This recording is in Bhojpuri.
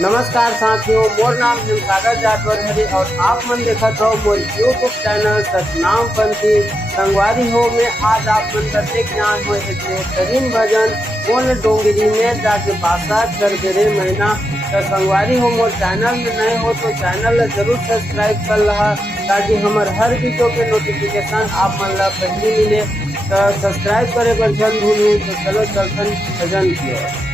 नमस्कार साथियों, मोर नाम है सागर जाटवर हरे और आप मन देखत हो मोर यूट्यूब चैनल सतनाम पंथी। संगवारी हो में आज आप मन प्रत्येक ज्ञान हो एक बेहतरीन भजन मोन डोंगरी में जाके बासा कर दे रे महीना। तो संगवारी हो मोर चैनल में नए हो तो चैनल जरूर सब्सक्राइब कर रहा ताकि हमार हर वीडियो के नोटिफिकेशन आप मन ला पहले मिले। तो सब्सक्राइब करे पर जन भूलिए। तो चलो चलते भजन की ओर।